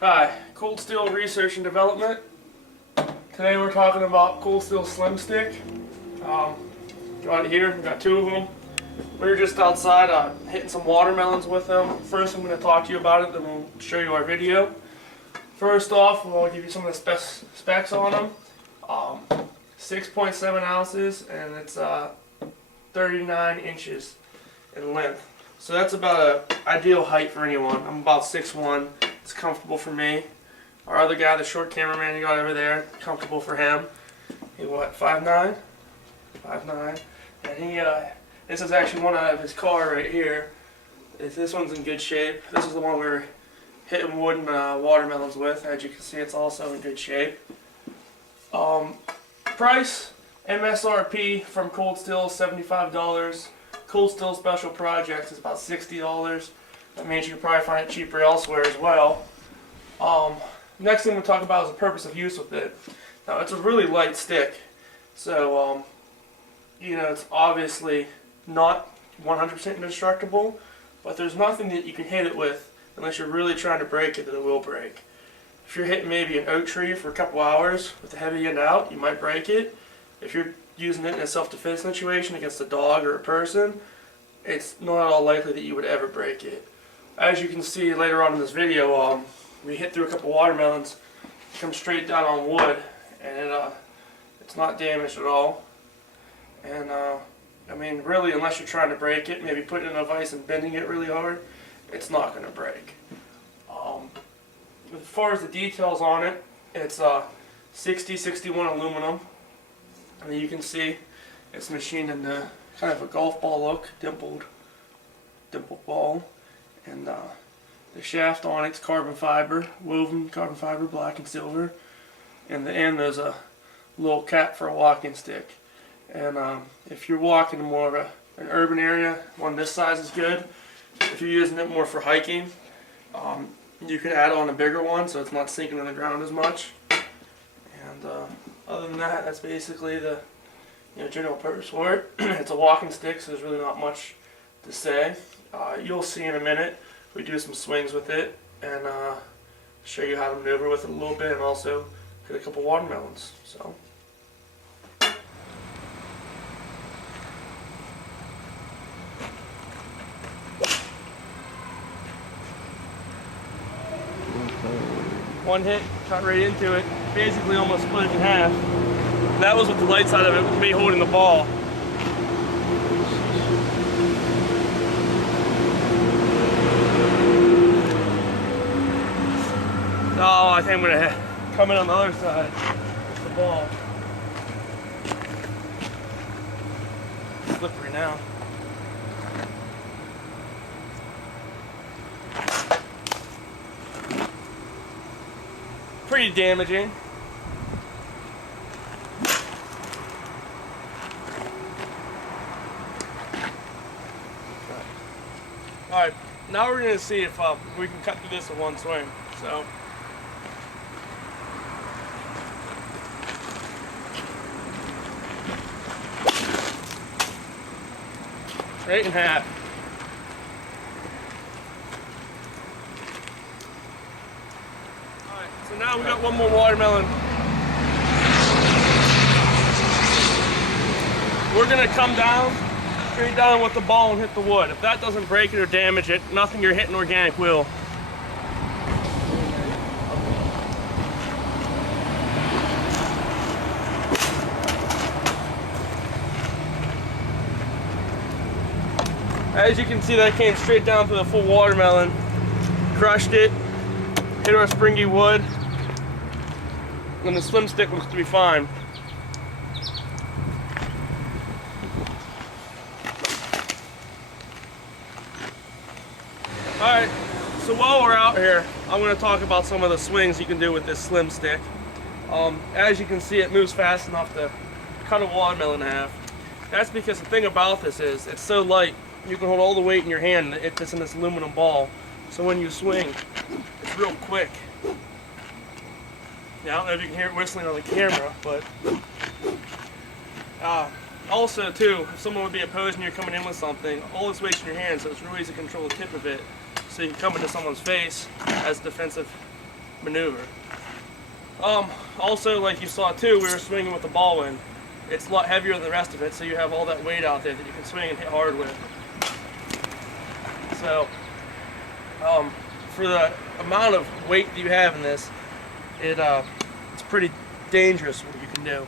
Hi, Cold Steel Research and Development. Today we're talking about Cold Steel Slim Stick. Got it here, we've got two of them. We were just outside hitting some watermelons with them. First I'm going to talk to you about it, then we'll show you our video. First off, we'll give you some of the specs on them. 6.7 ounces and it's 39 inches in length. So that's about an ideal height for anyone. I'm about 6'1". It's comfortable for me. Our other guy, the short cameraman you got over there, comfortable for him. He what, 5'9"? 5'9". And he, this is actually one out of his car right here. This one's in good shape. This is the one we were hitting wood and watermelons with. As you can see, it's also in good shape. Price, MSRP from Cold Steel, $75. Cold Steel Special Projects is about $60. That means you can probably find it cheaper elsewhere as well. Next thing we'll talk about is the purpose of use with it. Now it's a really light stick, so you know, it's obviously not 100% indestructible, but there's nothing that you can hit it with unless you're really trying to break it that it will break. If you're hitting maybe an oak tree for a couple hours with the heavy end out, you might break it. If you're using it in a self-defense situation against a dog or a person, it's not at all likely that you would ever break it. As you can see later on in this video, we hit through a couple watermelons, come straight down on wood, and it's not damaged at all. And I mean, really, unless you're trying to break it, maybe putting it in a vise and bending it really hard, it's not going to break. As far as the details on it, it's 60-61 aluminum. And you can see it's machined in the kind of a golf ball look, dimpled ball. And the shaft on it's carbon fiber, woven carbon fiber, black and silver. And the end there's a little cap for a walking stick. And if you're walking in more of an urban area, one this size is good. If you're using it more for hiking, you can add on a bigger one so it's not sinking in the ground as much. And other than that, that's basically the general purpose for it. It's a walking stick, so there's really not much to say. You'll see in a minute. We do some swings with it and show you how to maneuver with it a little bit, and also hit a couple watermelons. So. One hit, cut right into it, basically almost split it in half. That was with the light side of it, with me holding the ball. Oh, I think I'm going to come in on the other side with the ball. Slippery now. Pretty damaging. Alright, now we're going to see if we can cut through this in one swing. So, straight in half. So now we got one more watermelon. We're gonna come down, straight down with the ball and hit the wood. If that doesn't break it or damage it, nothing you're hitting organic will. As you can see, that came straight down through the full watermelon. Crushed it, hit our springy wood, and the slim stick looks to be fine. Alright, so while we're out here, I'm going to talk about some of the swings you can do with this slim stick. As you can see, it moves fast enough to cut a watermelon in half. That's because the thing about this is, it's so light, you can hold all the weight in your hand, and it fits in this aluminum ball. So when you swing, it's real quick. Now, I don't know if you can hear it whistling on the camera, but also too, if someone would be opposed and you're coming in with something, all this weight's in your hand, so it's really easy to control the tip of it. So you can come into someone's face as defensive maneuver. Also, like you saw too, we were swinging with the ball end. It's a lot heavier than the rest of it, so you have all that weight out there that you can swing and hit hard with. So, for the amount of weight that you have in this, it's pretty dangerous what you can do.